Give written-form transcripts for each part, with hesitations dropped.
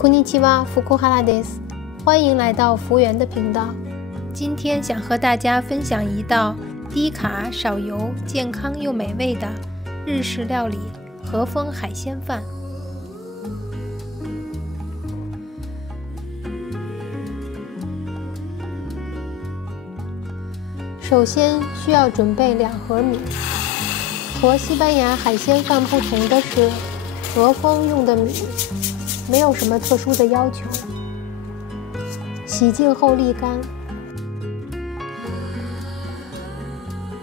こんにちは、福原です。欢迎来到福原的频道。今天想和大家分享一道低卡、少油、健康又美味的日式料理——和风海鲜饭。首先需要准备2盒米。和西班牙海鲜饭不同的是，和风用的米没有什么特殊的要求。洗净后沥干。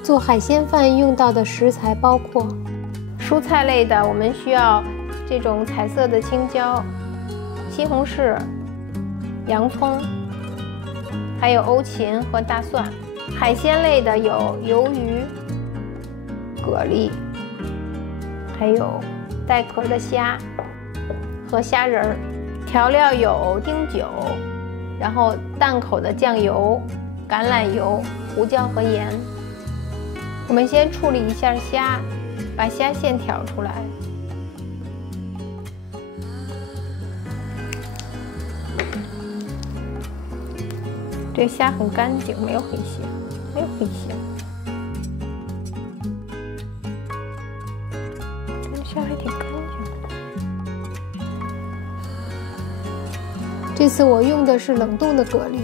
做海鲜饭用到的食材包括蔬菜类的，我们需要这种彩色的青椒、西红柿、洋葱，还有欧芹和大蒜。海鲜类的有鱿鱼、蛤蜊，还有带壳的虾和虾仁儿。调料有丁酒，然后淡口的酱油、橄榄油、胡椒和盐。我们先处理一下虾，把虾线挑出来。这虾很干净，没有黑线，没有黑线。这虾还挺干净的。这次我用的是冷冻的蛤蜊，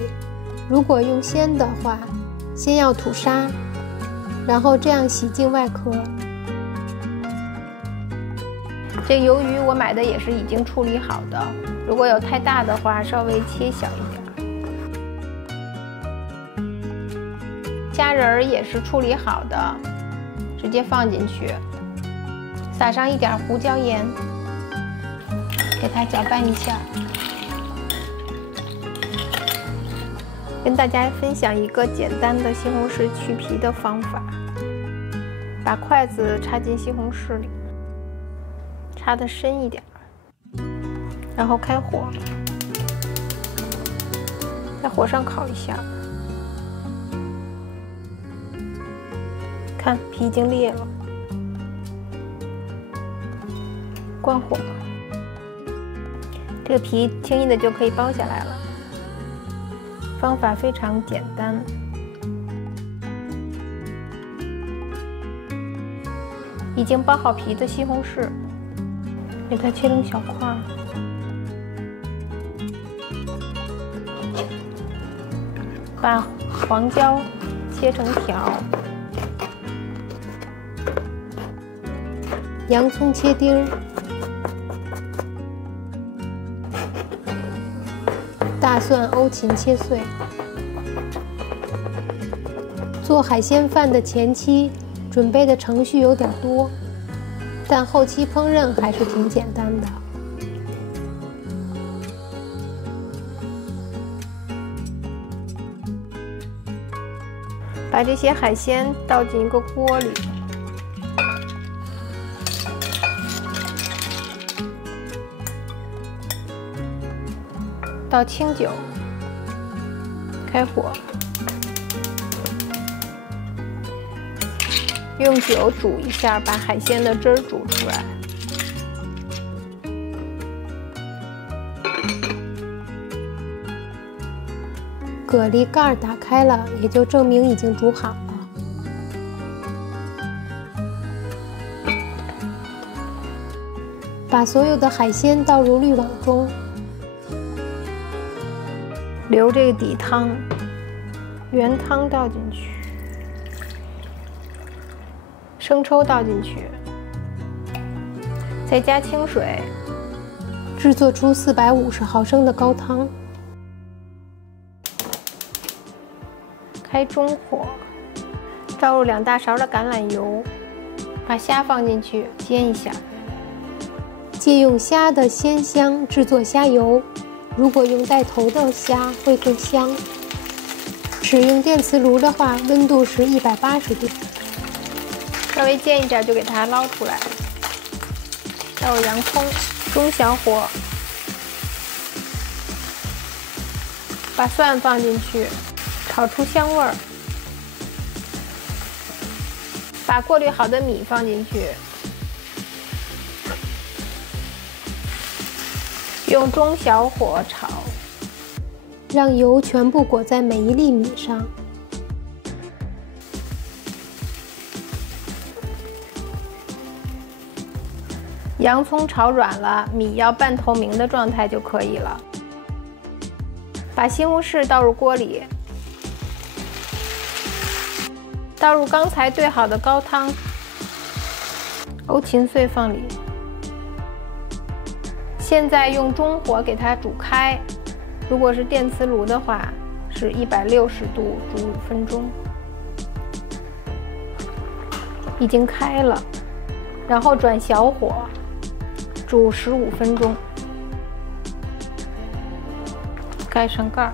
如果用鲜的话，先要吐沙，然后这样洗净外壳。这鱿鱼我买的也是已经处理好的，如果有太大的话，稍微切小一点。虾仁儿也是处理好的，直接放进去，撒上一点胡椒盐，给它搅拌一下。跟大家分享一个简单的西红柿去皮的方法。把筷子插进西红柿里，插得深一点，然后开火，在火上烤一下。看，皮已经裂了，关火。这个皮轻易的就可以剥下来了。方法非常简单。已经剥好皮的西红柿，给它切成小块，把黄椒切成条，洋葱切丁，大蒜、欧芹切碎。做海鲜饭的前期准备的程序有点多，但后期烹饪还是挺简单的。把这些海鲜倒进一个锅里，倒清酒，开火。用酒煮一下，把海鲜的汁儿煮出来。蛤蜊盖打开了，也就证明已经煮好了。把所有的海鲜倒入滤网中，留这个底汤，原汤倒进去。生抽倒进去，再加清水，制作出450毫升的高汤。开中火，倒入2大勺的橄榄油，把虾放进去煎一下。借用虾的鲜香制作虾油，如果用带头的虾会更香。使用电磁炉的话，温度是180度。稍微煎一下就给它捞出来，倒入洋葱，中小火，把蒜放进去，炒出香味儿。把过滤好的米放进去，用中小火炒，让油全部裹在每一粒米上。洋葱炒软了，米要半透明的状态就可以了。把西红柿倒入锅里，倒入刚才兑好的高汤，欧芹碎放里。现在用中火给它煮开，如果是电磁炉的话，是160度煮5分钟。已经开了，然后转小火煮15分钟，盖上盖儿。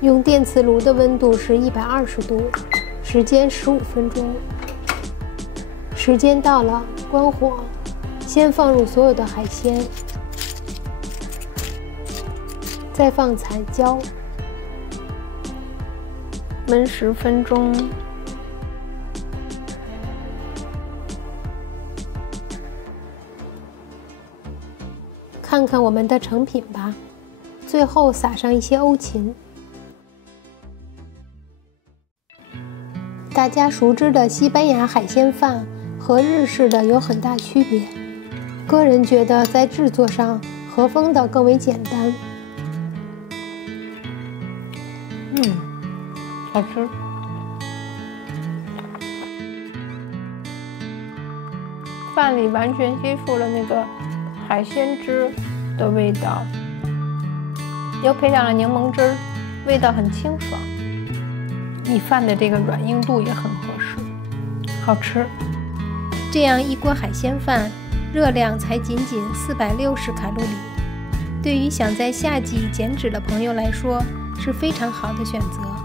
用电磁炉的温度是120度，时间15分钟。时间到了，关火，先放入所有的海鲜，再放彩椒，焖10分钟。看看我们的成品吧，最后撒上一些欧芹。大家熟知的西班牙海鲜饭和日式的有很大区别，个人觉得在制作上和风的更为简单。好吃。饭里完全吸附了那个海鲜汁的味道，又配上了柠檬汁儿，味道很清爽。米饭的这个软硬度也很合适，好吃。这样一锅海鲜饭，热量才仅仅460卡路里，对于想在夏季减脂的朋友来说是非常好的选择。